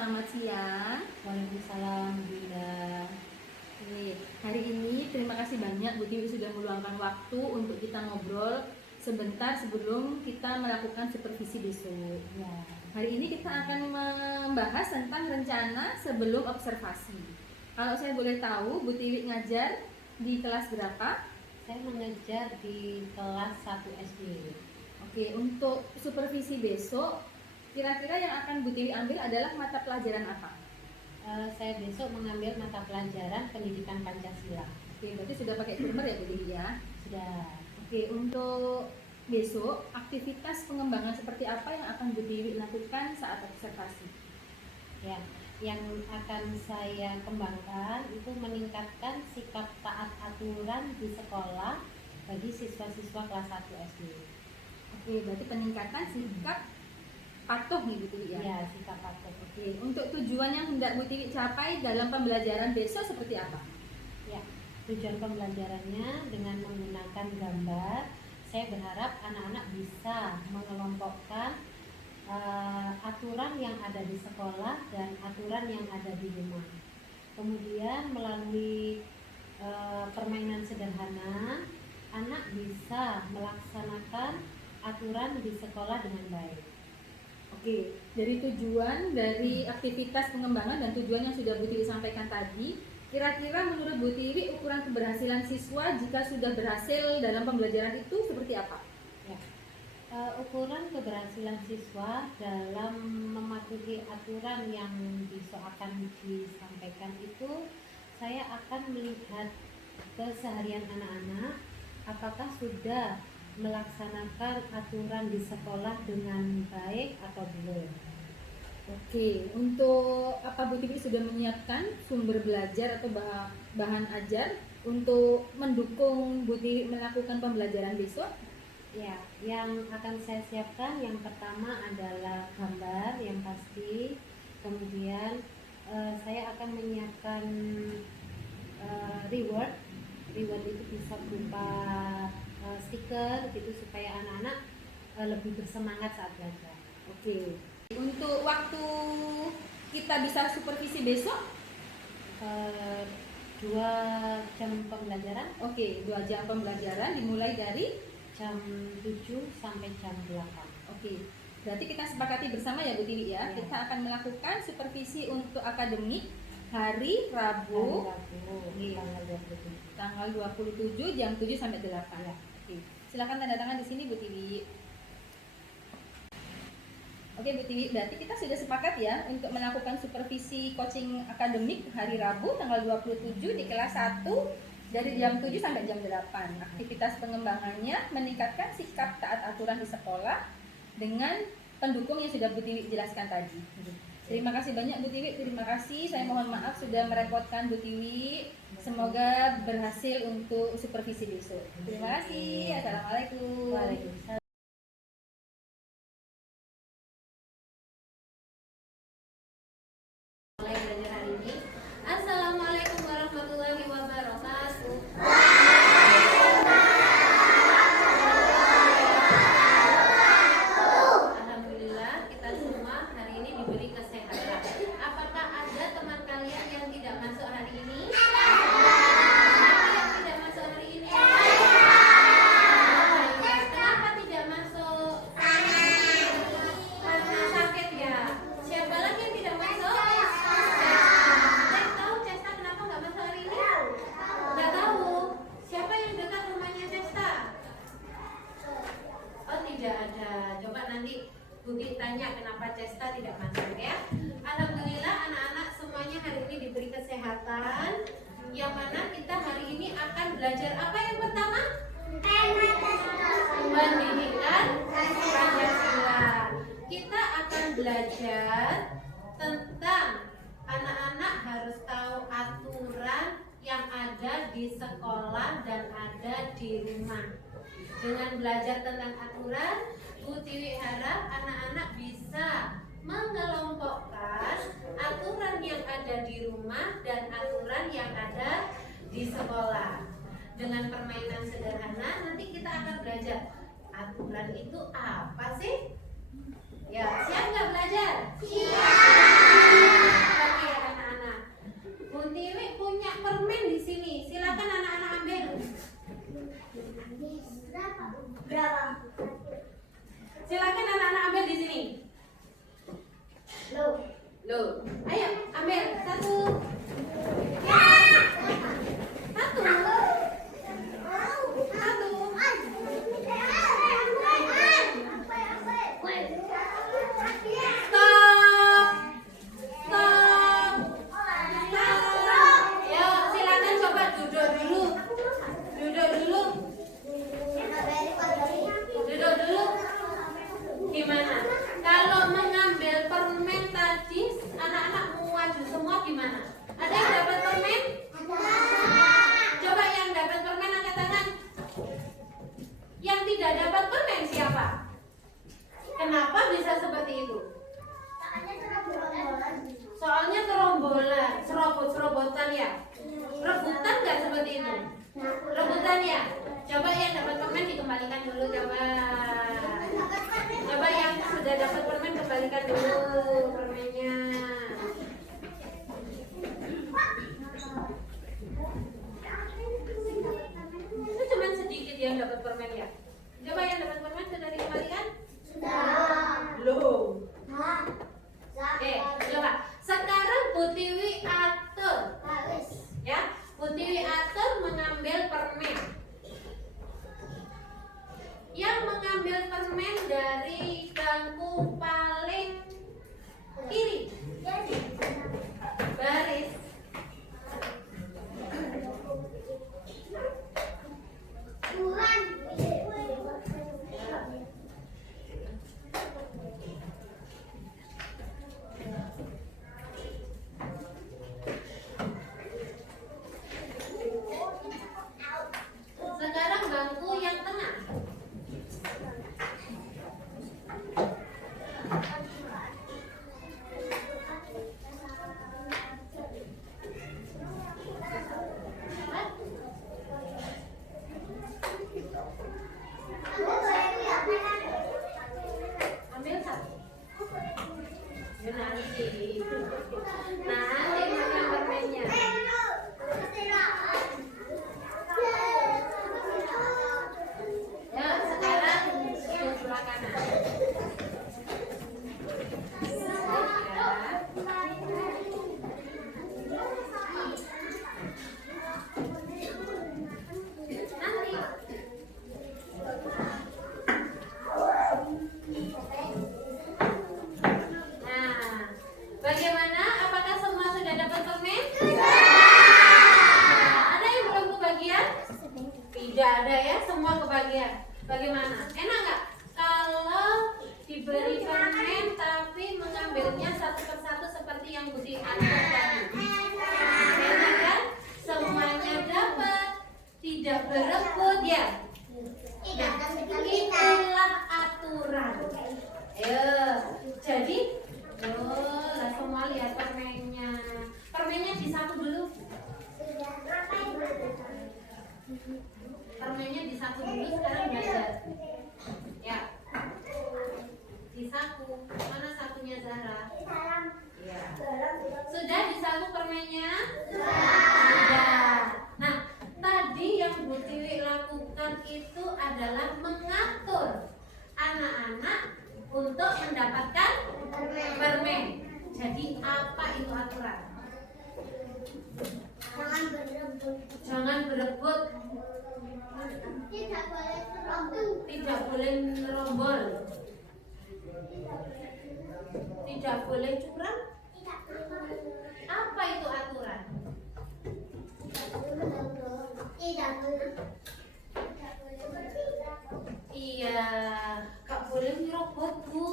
selamat siang. Waalaikumsalam, Bunda. Hari ini terima kasih banyak Bu Tiwi sudah meluangkan waktu untuk kita ngobrol sebentar sebelum kita melakukan supervisi besok. Ya. Hari ini kita akan membahas tentang rencana sebelum observasi. Kalau saya boleh tahu, Bu Tiwi ngajar di kelas berapa? Saya mengajar di kelas 1 SD. Oke, untuk supervisi besok, kira-kira yang akan Bu Tiwi ambil adalah mata pelajaran apa? Saya besok mengambil mata pelajaran pendidikan Pancasila. Oke, berarti sudah pakai primer ya Bu Tiwi ya? Sudah. Oke, untuk besok aktivitas pengembangan seperti apa yang akan Bu Tiwi lakukan saat observasi? Ya, yang akan saya kembangkan itu meningkatkan sikap taat aturan di sekolah bagi siswa-siswa kelas 1 SD. Oke, berarti peningkatan sikap patuh nih Bu Tiwi ya? Ya, sikap patuh. Oke, untuk tujuan yang hendak Bu Tiwi capai dalam pembelajaran besok seperti apa? Ya, tujuan pembelajarannya dengan menggunakan gambar, saya berharap anak-anak bisa mengelompokkan aturan yang ada di sekolah dan aturan yang ada di rumah. Kemudian melalui permainan sederhana, anak bisa melaksanakan aturan di sekolah dengan baik. Oke, dari tujuan dari aktivitas pengembangan dan tujuan yang sudah Bu Tiwi sampaikan tadi, kira-kira menurut Bu Tiwi ukuran keberhasilan siswa jika sudah berhasil dalam pembelajaran itu seperti apa? Ya. Ukuran keberhasilan siswa dalam mematuhi aturan yang besok akan disampaikan itu, saya akan melihat keseharian anak-anak apakah sudah melaksanakan aturan di sekolah dengan baik atau belum. Oke, untuk apa Bu Tiwi sudah menyiapkan sumber belajar atau bahan ajar untuk mendukung Bu Tiwi melakukan pembelajaran besok? Ya, yang akan saya siapkan yang pertama adalah gambar yang pasti. Kemudian saya akan menyiapkan reward. Reward itu bisa berupa stiker gitu supaya anak-anak lebih bersemangat saat belajar. Oke. Untuk waktu kita bisa supervisi besok 2 jam pembelajaran. Oke, 2 jam pembelajaran dimulai dari jam 7 sampai jam 8. Oke. Berarti kita sepakati bersama ya Bu Tiwi ya. Kita akan melakukan supervisi untuk akademik hari Rabu, tanggal 27 jam 7 sampai 8. Ya. Oke. Silakan tanda tangan di sini Bu Tiwi. Oke Bu Tiwi, berarti kita sudah sepakat ya untuk melakukan supervisi coaching akademik hari Rabu tanggal 27 di kelas 1 dari jam 7 sampai jam 8. Aktivitas pengembangannya meningkatkan sikap taat aturan di sekolah dengan pendukung yang sudah Bu Tiwi jelaskan tadi. Terima kasih banyak Bu Tiwi, terima kasih. Saya mohon maaf sudah merepotkan Bu Tiwi. Semoga berhasil untuk supervisi besok. Terima kasih. Assalamualaikum. Waalaikumsalam. Mulai belajar hari ini. Assalamualaikum warahmatullahi wabarakatuh. Alhamdulillah kita semua hari ini diberi kesehatan. Apakah ada teman kalian yang tidak masuk hari ini? Siapa yang tidak masuk hari ini? Kenapa tidak masuk? Karena sakit ya. Siapa lagi yang tidak masuk? Saya tahu Cesta kenapa nggak masuk hari ini? Nggak tahu. Siapa yang dekat rumahnya Cesta? Oh tidak ada. Coba nanti Budi tanya kenapa Cesta tidak masuk ya. Alhamdulillah anak-anak semuanya hari ini diberi kesehatan. Yang mana kita hari ini akan belajar apa yang pertama? Pendidikan Pancasila. Kita akan belajar tentang anak-anak harus tahu aturan yang ada di sekolah dan ada di rumah. Dengan belajar tentang aturan, Bu Tiwi harap anak-anak bisa mengelompokkan aturan yang ada di rumah dan aturan yang ada di sekolah. Dengan permainan sederhana nanti kita akan belajar aturan itu apa sih? Ya, siap nggak belajar? Siap. Loh, ayo ambil satu. Satu. Stop. Stop. Stop. Yo, silakan coba duduk dulu. Duduk dulu. Duduk dulu. Gimana? Kalau mengambil permen tadi, anak-anak mau maju semua gimana? Ada yang dapat permen? Coba yang dapat permen angkat tangan. Yang tidak dapat permen siapa? Kenapa bisa seperti itu? Soalnya serombolan, serobot-serobotan ya. Rebutan nggak seperti itu? Rebutan ya. Coba yang dapat permen dikembalikan dulu coba. Coba yang sudah dapat permen kembalikan dulu permennya. Itu cuma sedikit yang dapat permen ya. Coba yang dapat permen sudah dikembalikan? Belum. Coba. Sekarang Bu Tiwi atur. Ya, Bu Tiwi atur mengambil permen. Yang mengambil permen dari bangku paling kiri. Baris. Sekarang bangku yang tengah. Ambil satu. Ya, nanti makan permennya. Ya, sekarang sebelah kanan. Nanti. Nah, bagaimana? Apakah semua sudah dapat permen? Ada yang belum kebagian? Tidak ada ya, semua kebagian. Bagaimana? Enak nggak? Kalau diberi permen tapi mengambilnya satu persatu seperti yang Budi atur tadi. Enak kan? Semuanya dapat, tidak berebut ya. Nah, itulah aturan. Jadi, lah semua lihat permennya. Permennya disapu dulu. Permennya disapu dulu, sekarang belajar. Ya. Disapu. Mana sapunya Zahra? Ya. Sudah disapu permennya? Sudah. Nah, tadi yang Bu Tiwi lakukan itu adalah mengatur anak-anak untuk mendapatkan permen. Jadi apa itu aturan? Jangan berebut. Tidak boleh nerombol. Tidak boleh curang. Apa itu aturan? Iya, gak boleh nyerobot Bu,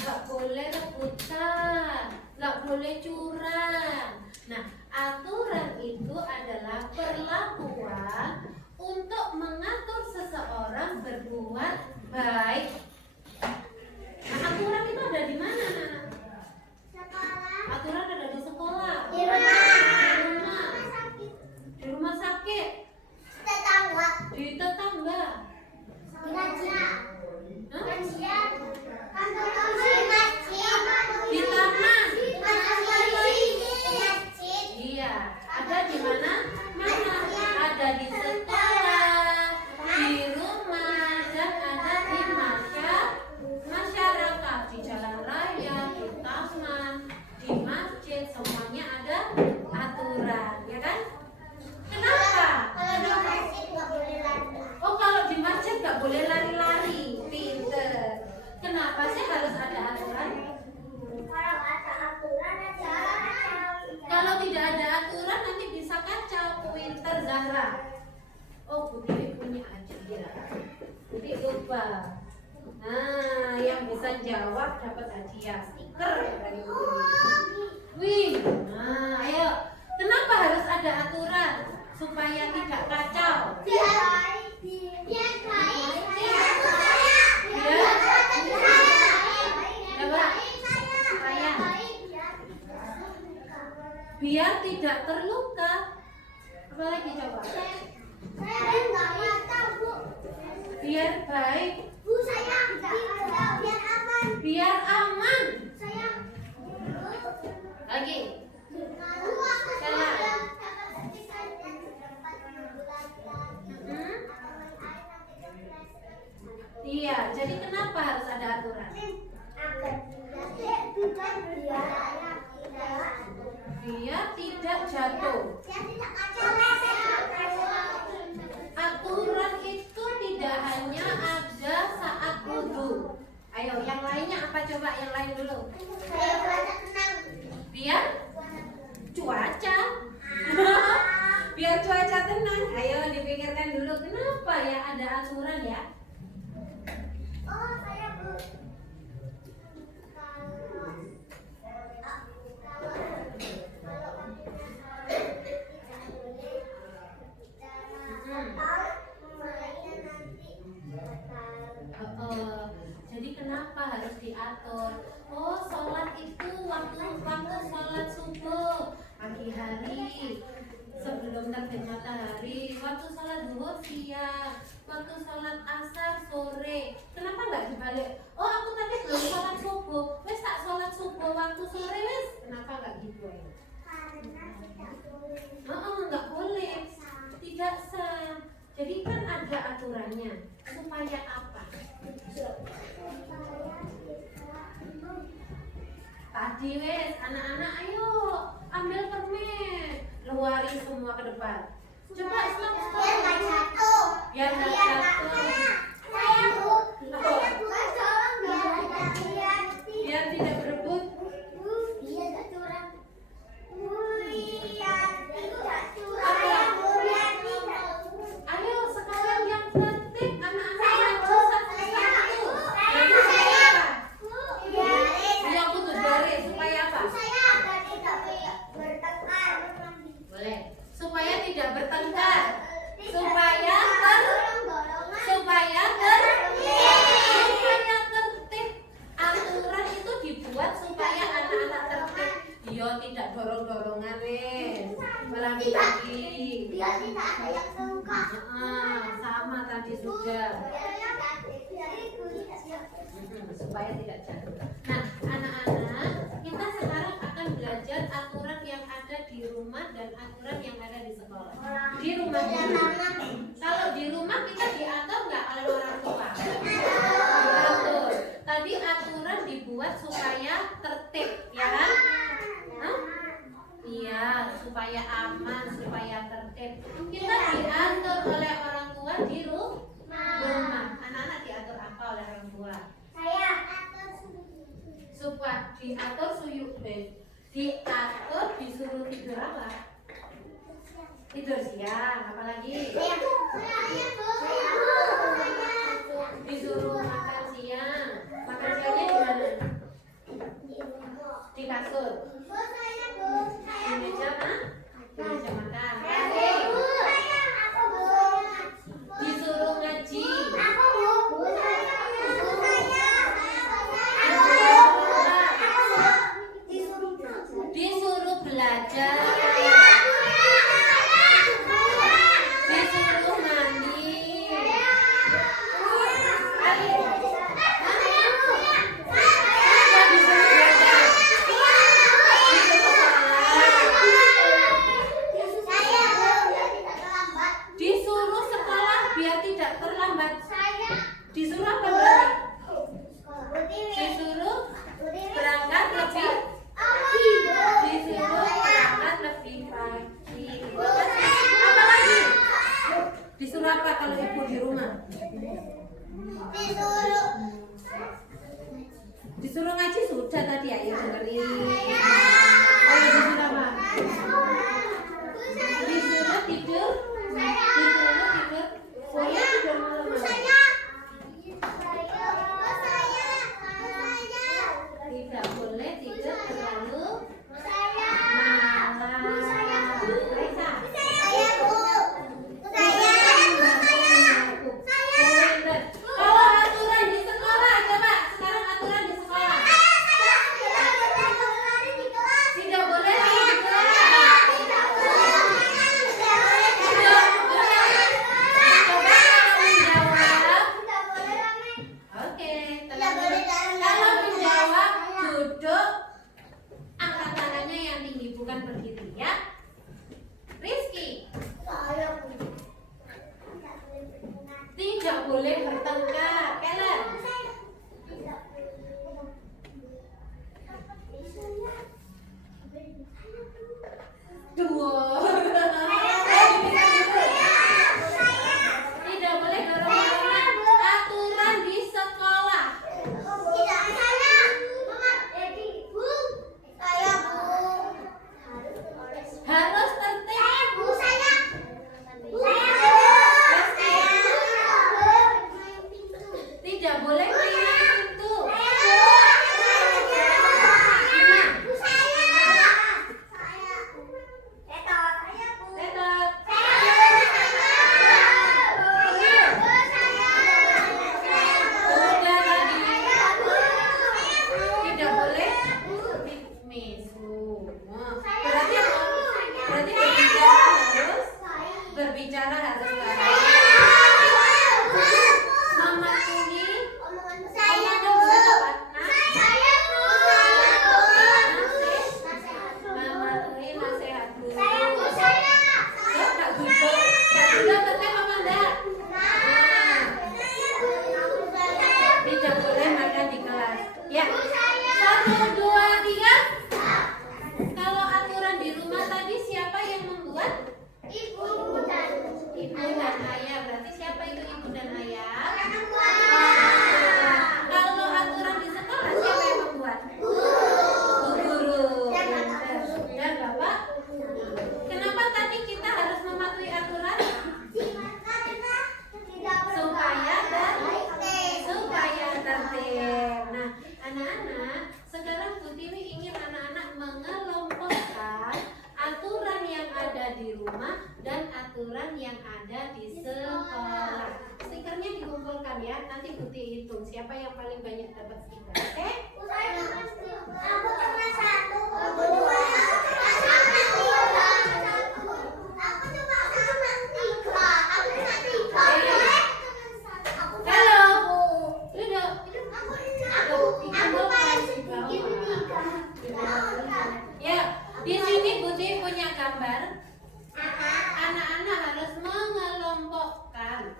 gak boleh rebutan, gak boleh curang. Nah, aturan itu adalah perlakuan untuk mengatur seseorang berbuat baik. Nah, aturan itu ada di mana, Nana? Aturan ada di sekolah. Di rumah. Di rumah sakit. Di tetangga. Di taman. menjawab dapat hadiah stiker dari Bu Dewi. Wih, nah ayo, kenapa harus ada aturan supaya tidak kacau? Biar tidak terluka. Apa lagi coba? Biar baik. Biar aman. Lagi. Iya, jadi kenapa harus ada aturan? Biar tidak jatuh. Aturan itu tidak hanya ada saat wudhu. Ayo, yang lainnya apa coba? Yang lain dulu. Biar cuaca. Biar cuaca tenang. Ayo dipikirkan dulu kenapa ya ada aturan ya? Jadi kenapa harus diatur? Oh, sholat itu waktu sholat subuh pagi hari sebelum terbit matahari, waktu sholat zuhur siang, waktu sholat asar sore. Kenapa nggak dibalik? Oh, aku tadi belum sholat subuh, wes tak sholat subuh waktu sore wes. Kenapa nggak gitu ya? Nggak boleh, tidak sah. Jadi kan ada aturannya. Supaya apa? Tadi wes, anak-anak ayo ambil permen, luari semua ke depan. Coba stop. Biar nggak jatuh. Biar tidak berebut. Ayo sekarang yang tertib anak-anak maju satu-satu. Dia putus baris supaya apa? Boleh. Supaya tidak bertengkar. Supaya tertib. Aturan itu dibuat supaya anak-anak tertib. Dia tidak dorong-dorongan lagi. Biar tidak ada yang terluka. Sama tadi sudah. Supaya tidak jatuh. Nah, anak-anak, kita sekarang akan belajar aturan yang ada di rumah dan aturan yang ada di sekolah. Di rumah dulu. Kalau di rumah kita diatur nggak oleh orang tua? Diatur. Tadi aturan dibuat supaya tertib, ya kan? Iya, supaya aman, supaya tertib. Kita diatur oleh orang tua di rumah. Anak-anak diatur apa oleh orang tua? Supaya diatur diatur disuruh tidur apa? Tidur siang, apalagi? Disuruh makan siang. Makan siangnya di mana? Di kasur. Di meja apa? Di meja makan. Disuruh ngaji. Disuruh belajar. Disuruh mandi. Disuruh sekolah biar tidak terlambat. Disuruh apa berarti? Disuruh berangkat lebih. Disuruh berangkat lebih pagi. Apa lagi? Disuruh apa kalau ibu di rumah? Disuruh ngaji sudah tadi, ayo dengerin. Ayo disuruh apa? Disuruh tidur. Disuruh tidur. Saya tidur malam. yang ada di sekolah. Stikernya dikumpulkan ya, nanti Putih hitung siapa yang paling banyak dapat stiker. Oke? Aku cuma satu. Aku dua. Aku cuma sama tiga. Aku cuma tiga. Aku Halo. Duduk. aku paling sedikit tiga. Ya, di sini Budi punya gambar. Anak-anak harus mengelompokkan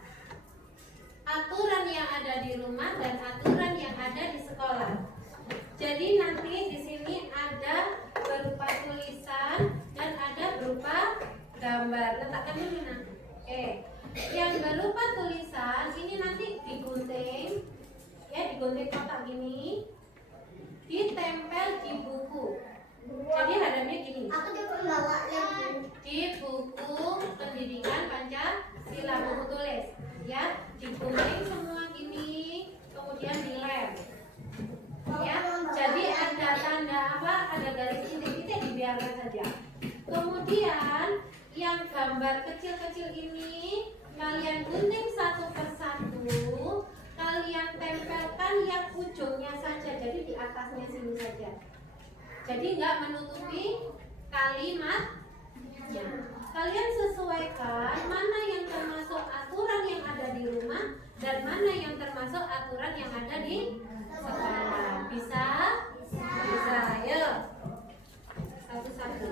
aturan yang ada di rumah dan aturan yang ada di sekolah. Jadi nanti di sini ada berupa tulisan dan ada berupa gambar. Letakkan dulu nah. Yang berupa tulisan ini nanti digunting, ya digunting kotak gini, ditempel di buku. Jadi hadapnya gini. Aku juga bawa lem. Di buku pendidikan Pancasila, buku tulis ya, digunting semua gini, kemudian dilem ya. Jadi ada tanda apa, ada garis titik-titik, dibiarkan saja. Kemudian yang gambar kecil-kecil ini kalian gunting satu persatu, kalian tempelkan yang ujungnya saja, jadi di atasnya sini saja, jadi nggak menutupi kalimat. Kalian sesuaikan mana yang termasuk aturan yang ada di rumah dan mana yang termasuk aturan yang ada di sekolah. Bisa? Bisa. Ayo. Satu-satu.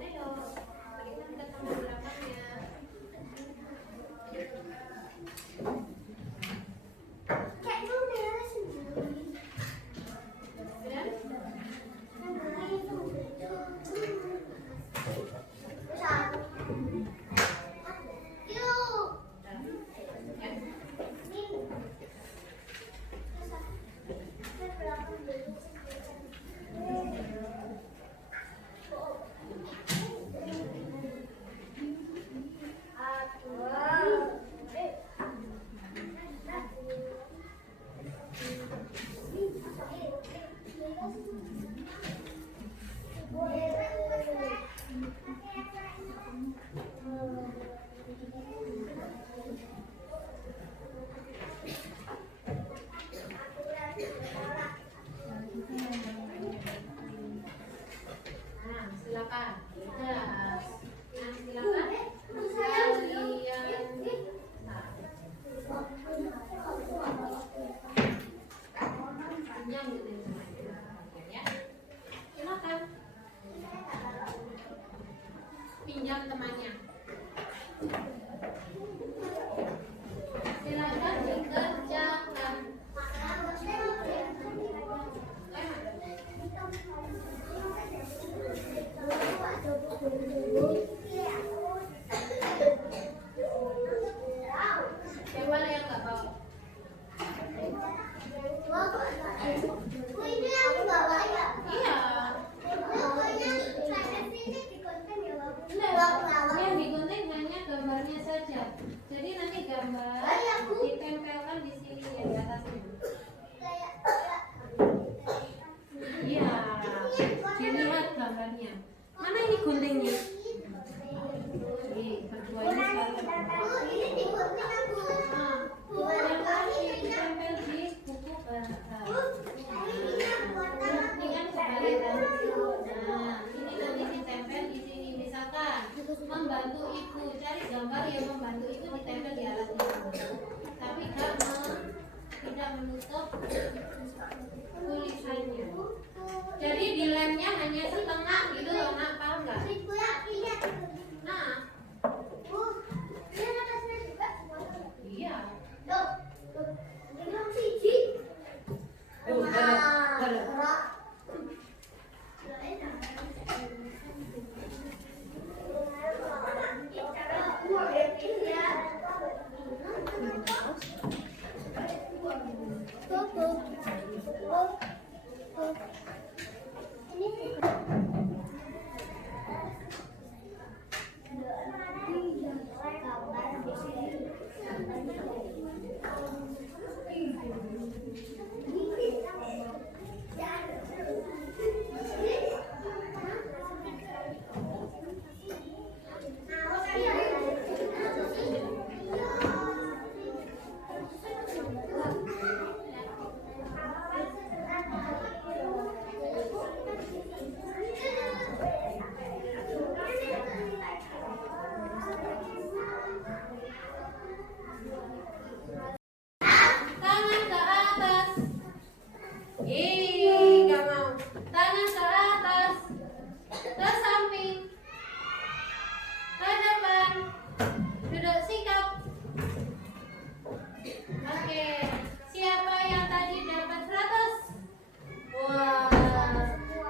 Ayo. Bagaimana kita tambah belakangnya? Kayak itu merah sendiri. Dan silakan. Nah, silakan. Kalian ya. Silakan. Pinjam temannya. Silakan dikerjakan. Yang mana yang nggak bawa? Ini aku bawa ya. Iya. Pokoknya saya sini dikonten ya, Bapak. Enggak, yang digunting hanya gambarnya saja. Jadi nanti gambar ditempelkan di sini ya, di atasnya. Iya. Dilihat gambarnya. Mana ini guntingnya? Berdua ini selalu. Ini dikonten aku. Nah, yang tadi ditempel di buku bahasa. Ini kan kebalik kan? Nah, ini nanti ditempel di sini. Misalkan membantu ibu, cari gambar yang membantu ibu ditempel di alat ibu. Tapi tidak menutup tulisannya. Jadi di lemnya hanya setengah gitu loh, nak, paham nggak? Nah, iya. Ini Ih, gak mau. Tangan ke atas, ke samping, ke depan. Duduk sikap. Oke, siapa yang tadi dapat 100? Wah,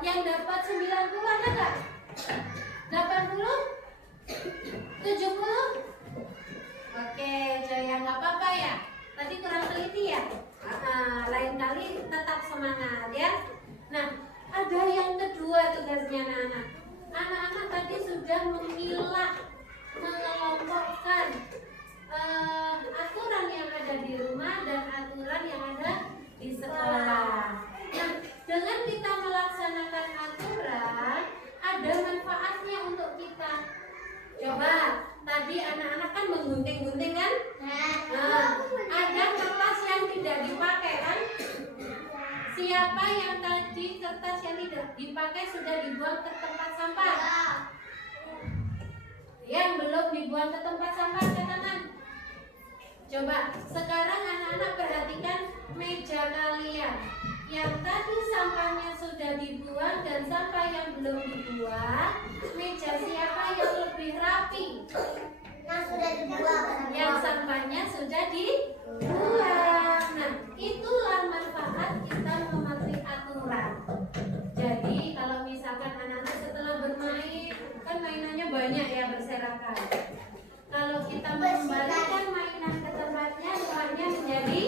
yang dapat 90 ada nggak? 80? 70? Oke, Jaya nggak apa-apa ya. Tadi kurang teliti ya. Lain kali tetap semangat ya. Nah, ada yang kedua tugasnya anak-anak. Anak-anak tadi sudah memilah, mengelompokkan aturan yang ada di rumah dan aturan yang ada di sekolah. Nah, dengan kita melaksanakan aturan, ada manfaatnya untuk kita. Coba, tadi anak-anak kan menggunting-gunting kan? Nah, ada kertas yang tidak dipakai kan? Siapa yang tadi kertas yang tidak dipakai sudah dibuang ke tempat sampah? Yang belum dibuang ke tempat sampah, angkat tangan. Coba, sekarang anak-anak perhatikan meja kalian. Yang tadi sampahnya sudah dibuang dan sampah yang belum dibuang, meja siapa yang lebih rapi? Yang sudah dibuang. Yang sampahnya sudah dibuang. Nah, itulah manfaat kita mematuhi aturan. Jadi kalau misalkan anak-anak setelah bermain, kan mainannya banyak ya, berserakan. Kalau kita mengembalikan mainan ke tempatnya, rumahnya menjadi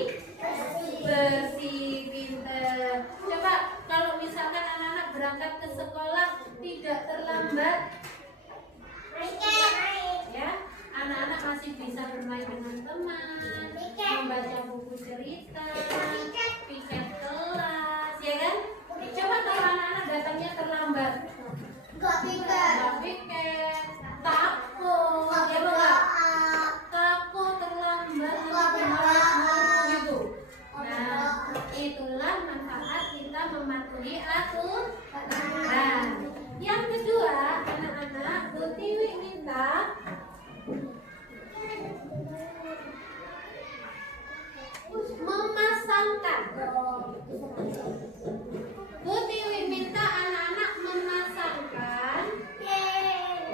bersih, pinter. Coba kalau misalkan anak-anak berangkat ke sekolah tidak terlambat, ya, anak-anak masih bisa bermain dengan teman, membaca buku cerita, piket kelas, ya kan? Coba kalau anak-anak datangnya terlambat, Gak pikir. nggak piket, takut, ya enggak? Takut terlambat nanti malas gitu. Nah, itulah manfaat kita mematuhi aturan. Yang kedua, anak-anak, Bu Tiwi minta memasangkan. Bu Tiwi minta anak-anak memasangkan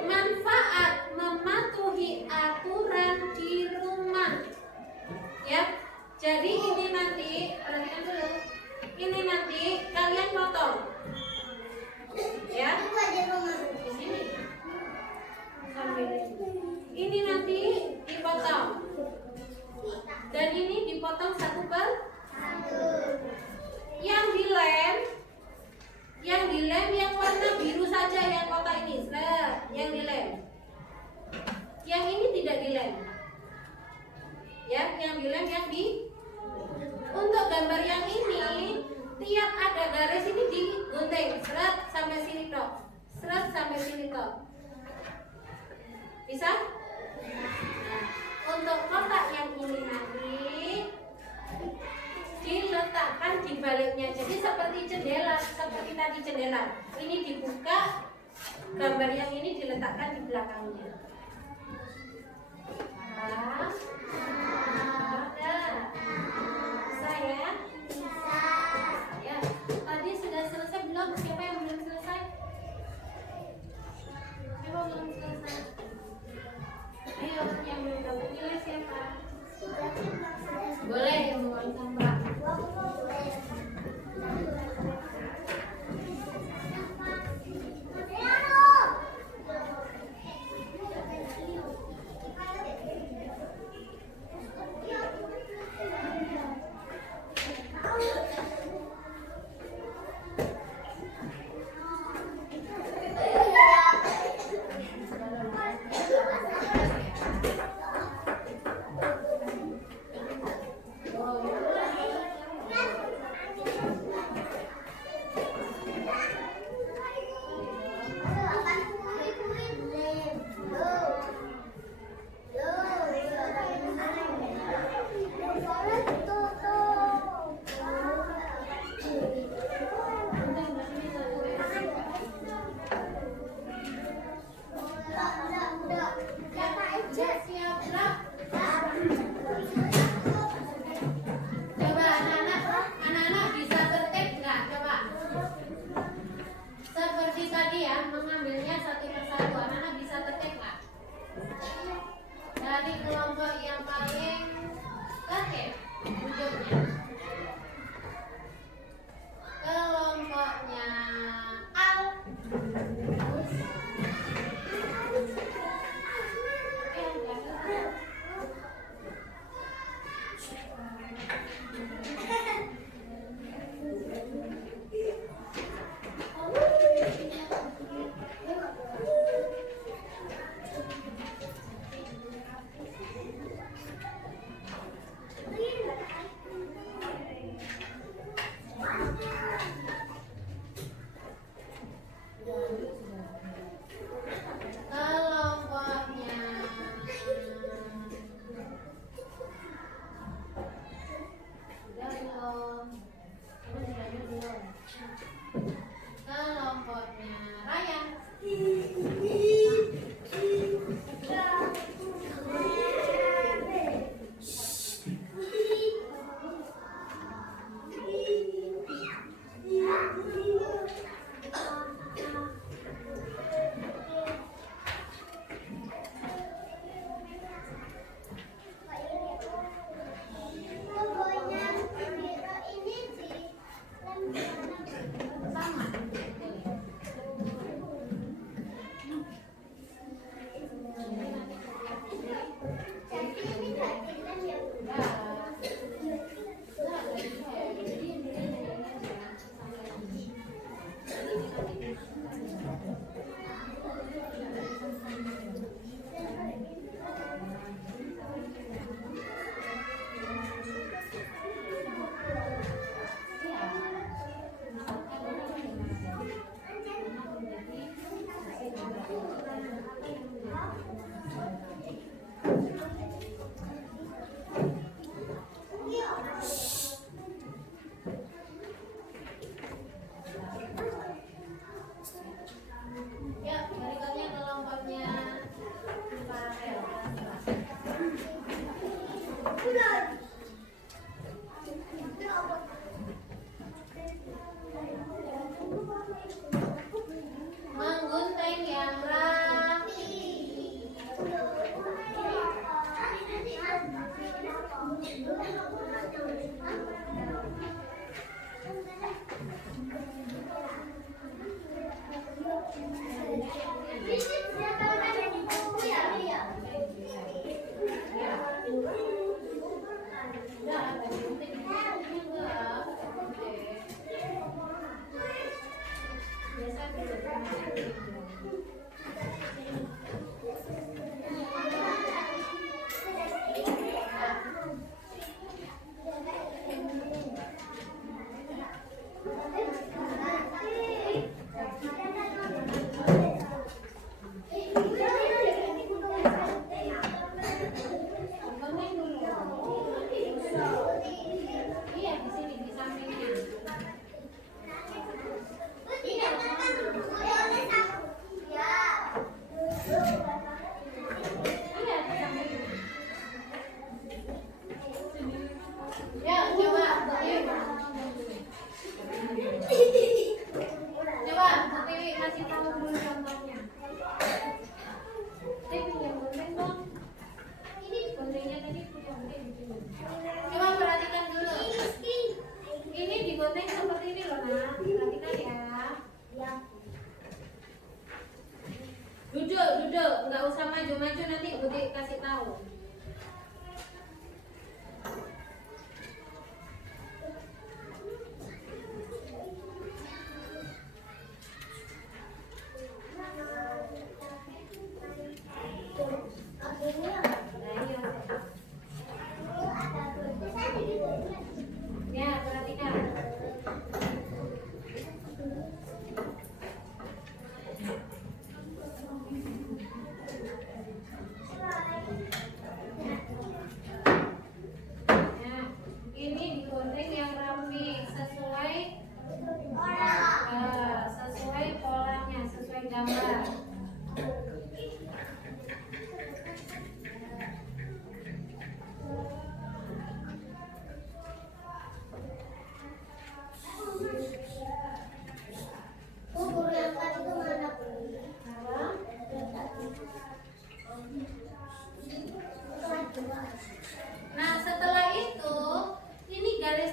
manfaat mematuhi aturan di rumah. Ya, jadi ini nanti, perhatikan dulu. Ini nanti kalian potong. Ya, di sini. Sambil ini nanti dipotong. Dan ini dipotong 1/1. Yang dilem yang warna biru saja, yang kotak ini, yang dilem. Yang ini tidak dilem. Ya, yang dilem yang di. Untuk gambar yang ini, tiap ada garis ini digunting, seret sampai sini tok, seret sampai sini tok. Bisa? Nah, untuk kotak yang ini nanti diletakkan di baliknya, jadi seperti jendela, seperti tadi jendela. Ini dibuka, gambar yang ini diletakkan di belakangnya. Nah, saya ya, tadi sudah selesai belum? Siapa yang belum selesai? Siapa belum selesai? Ayo, yang belum dapat nilai siapa? Boleh membuang sampah.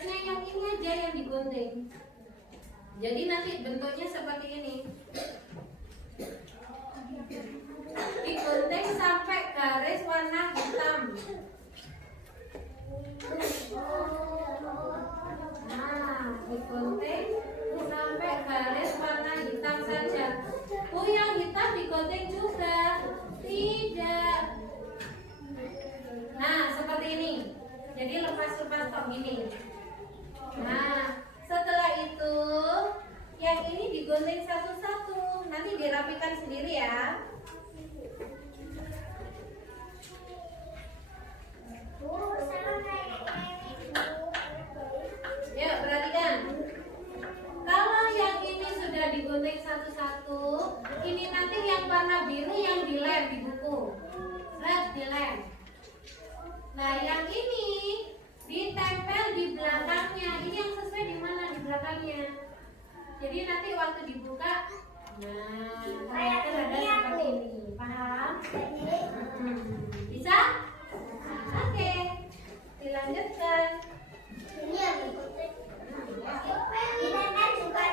tasnya yang ini aja yang digunting. Jadi nanti bentuknya seperti ini. Digunting sampai garis warna hitam. Nah, digunting sampai garis warna hitam saja. Oh, yang hitam digunting juga? Tidak. Nah, seperti ini. Jadi lepas-lepas tok gini. Nah, setelah itu yang ini digunting satu-satu. Nanti dirapikan sendiri ya. Ya, perhatikan. Kalau yang ini sudah digunting satu-satu, ini nanti yang warna biru yang dilem di buku. Dilem. Nah, yang ini ditempel di belakangnya. Ini yang sesuai di mana di belakangnya. Jadi nanti waktu dibuka, nah, ternyata ada seperti ini. Paham? Bisa? Oke. Dilanjutkan. Ini yang digunting. Ini kan juga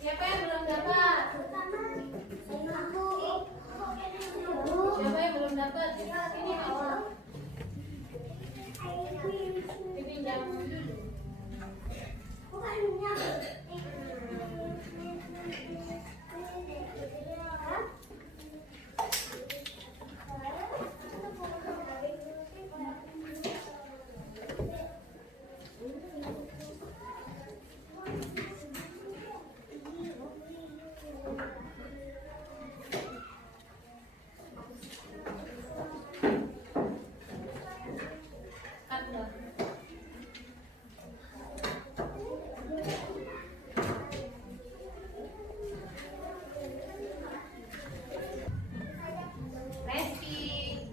Siapa yang belum dapat? Siapa yang belum dapat? Ini awal. Dipinjam dulu.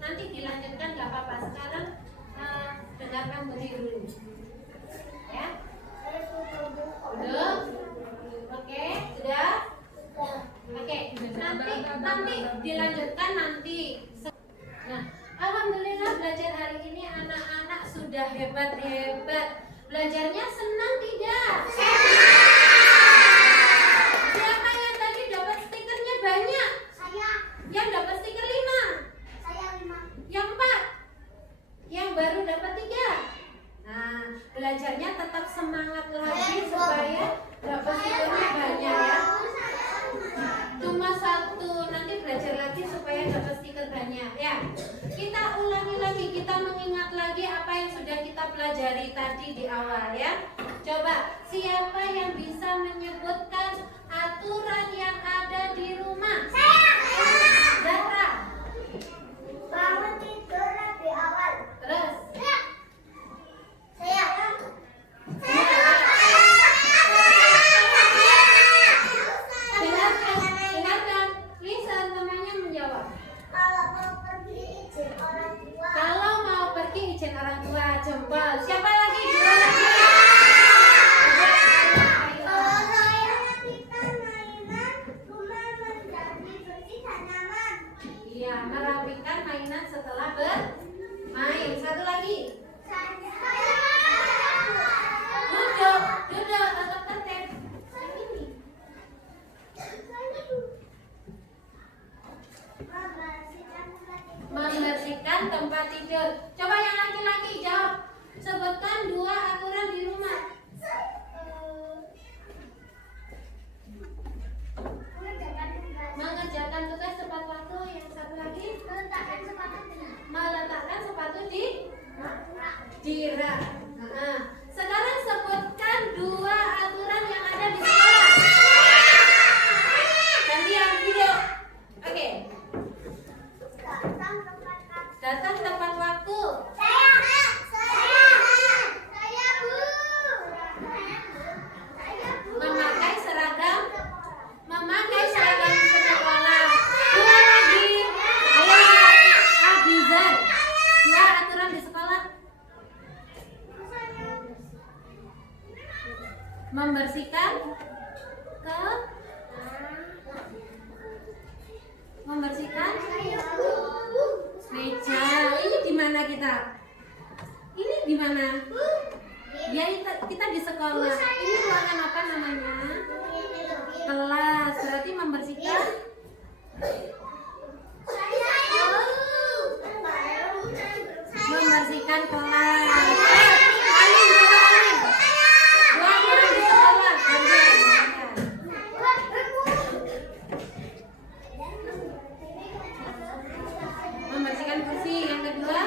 Nanti dilanjutkan nggak apa-apa. Sekarang dengarkan Budi dulu. Ya. Udah? Oke, sudah? Oke, nanti dilanjutkan nanti. Nah, alhamdulillah belajar hari ini anak-anak sudah hebat-hebat. Belajarnya senang tidak? Siapa yang tadi dapat stikernya banyak? Saya. Yang dapat stiker 5? Saya 5. Yang 4? Yang baru dapat 3? Nah, belajarnya tetap semangat lagi supaya dapat stikernya banyak ya. Cuma 1, nanti belajar lagi supaya dapat stiker banyak ya. Kita ulangi lagi, kita mengingat lagi apa yang sudah kita pelajari tadi di awal ya. Coba, siapa yang bisa menyebutkan aturan yang ada di rumah? Zahra. Bangun tidur lebih awal. Terus? Saya. Dengarkan. Listen, namanya menjawab. Kalau mau pergi izin orang tua. Kalau mau pergi izin orang tua, jempol. Siapa lagi? 2 lagi. Kalau saya rapikan mainan, rumah menjadi bersih dan nyaman. Iya, merapikan mainan setelah bermain. 1 lagi. Duduk, tetap tertib. Membersihkan tempat tidur. Coba yang laki-laki jawab. Sebutkan 2 aturan di rumah. Mengerjakan tugas tepat waktu. Yang 1 lagi. Meletakkan sepatu di rak. Nah, sekarang sebutkan 2 aturan yang ada di sekolah. Gantian duduk. Oke. Datang tepat waktu. Memakai seragam sekolah. 2 lagi. Ayo, Abizar. 2 aturan di sekolah. Membersihkan meja. Ini di mana kita? Ini di di mana? Ya kita di sekolah. Ini ruangan apa namanya? Kelas. Berarti membersihkan. Membersihkan kelas. Alim, coba Alim. Dua orang di sekolah. Membersihkan kursi. Yang kedua,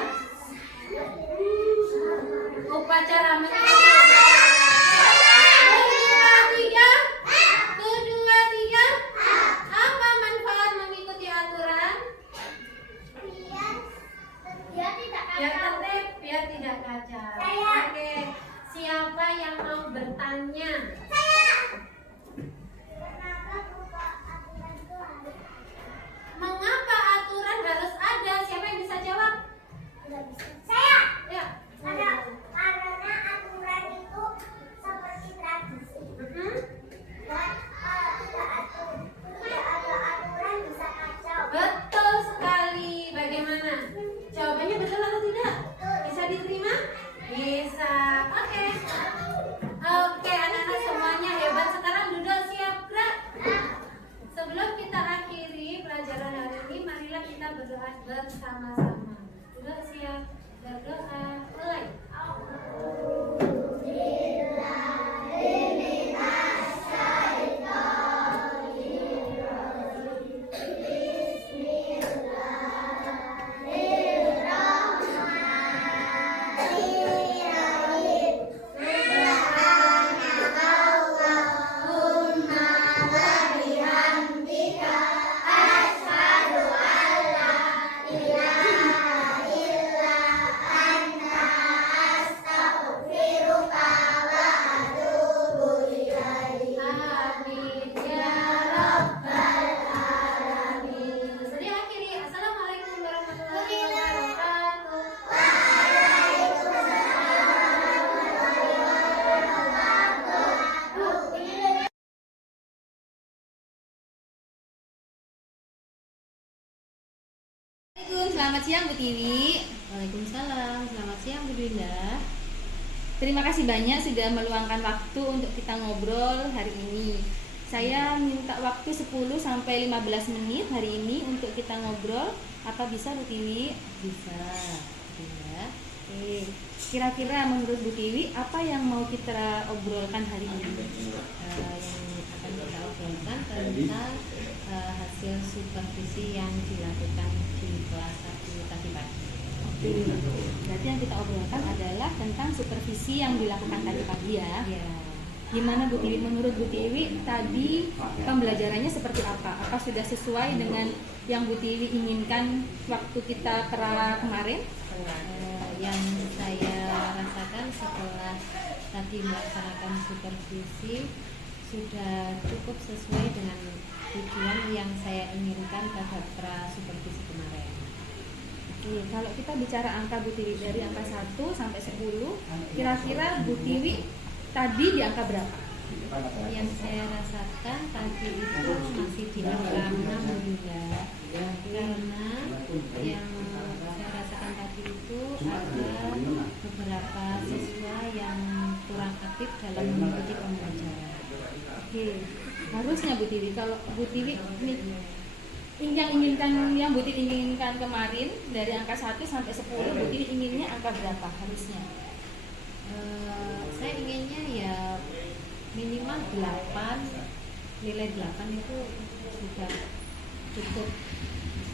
upacara apa manfaat mengikuti aturan? Biar tertib, biar tidak kacau. Oke, siapa yang mau bertanya? Mengapa aturan harus ada? Siapa yang bisa jawab? Saya. Ya. Karena aturan itu seperti tradisi. Dan tidak ada aturan bisa kacau. Betul sekali. Bagaimana? Jawabannya betul atau tidak? Bisa diterima? Bisa. Oke. Oke, anak-anak semuanya hebat. Sekarang duduk siap gerak. Sebelum kita akhiri pelajaran hari ini, marilah kita berdoa bersama-sama. Duduk siap. Berdoa. Mulai. Amin ya rabbal alamin. Jadi akhiri. Assalamualaikum warahmatullahi wabarakatuh. Assalamualaikum, selamat siang Bu Tiwi. Waalaikumsalam. Selamat siang Bu Dinda. Terima kasih banyak sudah meluangkan waktu untuk kita ngobrol hari ini. Saya minta waktu 10 sampai 15 menit hari ini untuk kita ngobrol. Apa bisa Bu Tiwi? Bisa. Ya. Oke. Kira-kira menurut Bu Tiwi apa yang mau kita obrolkan hari ini? Yang akan kita obrolkan tentang hasil supervisi yang dilakukan di kelas 1 tadi pagi. Oke. Berarti yang kita obrolkan adalah tentang supervisi yang dilakukan tadi pagi ya. Ya. Gimana Bu Tiwi? Menurut Bu Tiwi tadi pembelajarannya seperti apa? Apa sudah sesuai dengan yang Bu Tiwi inginkan waktu kita kemarin? Yang saya rasakan setelah tadi melaksanakan supervisi sudah cukup sesuai dengan tujuan yang saya inginkan pada pra supervisi kemarin. Oke, kalau kita bicara angka Bu Tiwi dari angka 1 sampai 10, kira-kira Bu Tiwi tadi di angka berapa? Yang saya rasakan tadi itu masih di angka 6 juga, karena yang saya rasakan tadi itu ada beberapa siswa yang kurang aktif dalam mengikuti pembelajaran. Oke, harusnya Bu Tiwi kalau Bu Tiwi yang Bu Tiwi inginkan kemarin dari angka 1 sampai 10, Bu Tiwi inginnya angka berapa harusnya? Saya inginnya ya minimal 8, nilai 8 itu sudah cukup.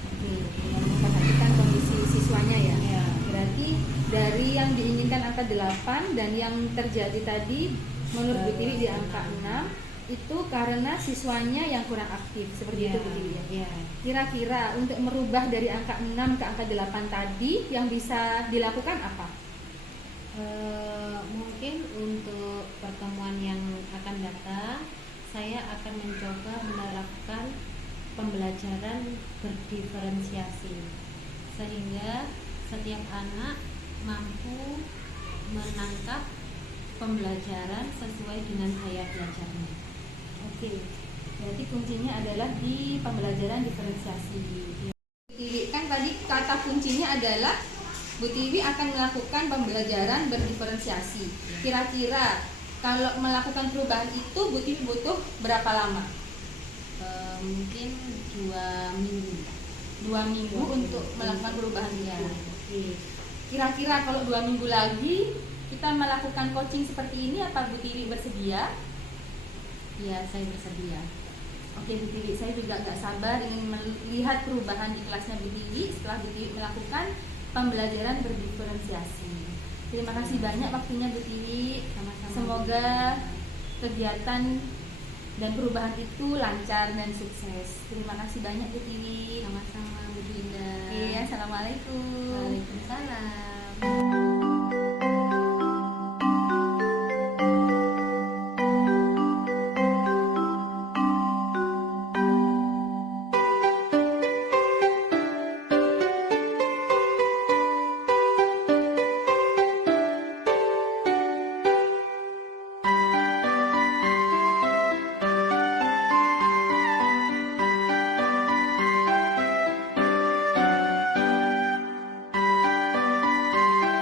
Oke, dengan memperhatikan kondisi siswanya ya. Ya. Berarti dari yang diinginkan angka 8 dan yang terjadi tadi menurut Bu Tiwi di angka 6 itu karena siswanya yang kurang aktif, seperti itu Bu Tiwi ya. Ya. Kira-kira untuk merubah dari angka 6 ke angka 8 tadi yang bisa dilakukan apa? Mungkin untuk pertemuan yang akan datang saya akan mencoba menerapkan pembelajaran berdiferensiasi sehingga setiap anak mampu menangkap pembelajaran sesuai dengan gaya belajarnya. Oke, berarti kuncinya adalah di pembelajaran diferensiasi. Kan tadi kata kuncinya adalah Bu Tiwi akan melakukan pembelajaran berdiferensiasi. Kira-kira kalau melakukan perubahan itu Bu Tiwi butuh berapa lama? Mungkin 2 minggu. 2 minggu untuk melakukan perubahan Ya, itu. oke. Kira-kira kalau 2 minggu lagi kita melakukan coaching seperti ini, apa Bu Tiwi bersedia? Ya, saya bersedia. Oke Bu Tiwi, saya juga nggak sabar ingin melihat perubahan di kelasnya Bu Tiwi setelah Bu Tiwi melakukan pembelajaran berdiferensiasi. Terima kasih banyak waktunya Bu Tiwi. Sama-sama. Semoga kegiatan dan perubahan itu lancar dan sukses. Terima kasih banyak Bu Tiwi. Sama-sama Bu Dinda. Iya, assalamualaikum. Waalaikumsalam.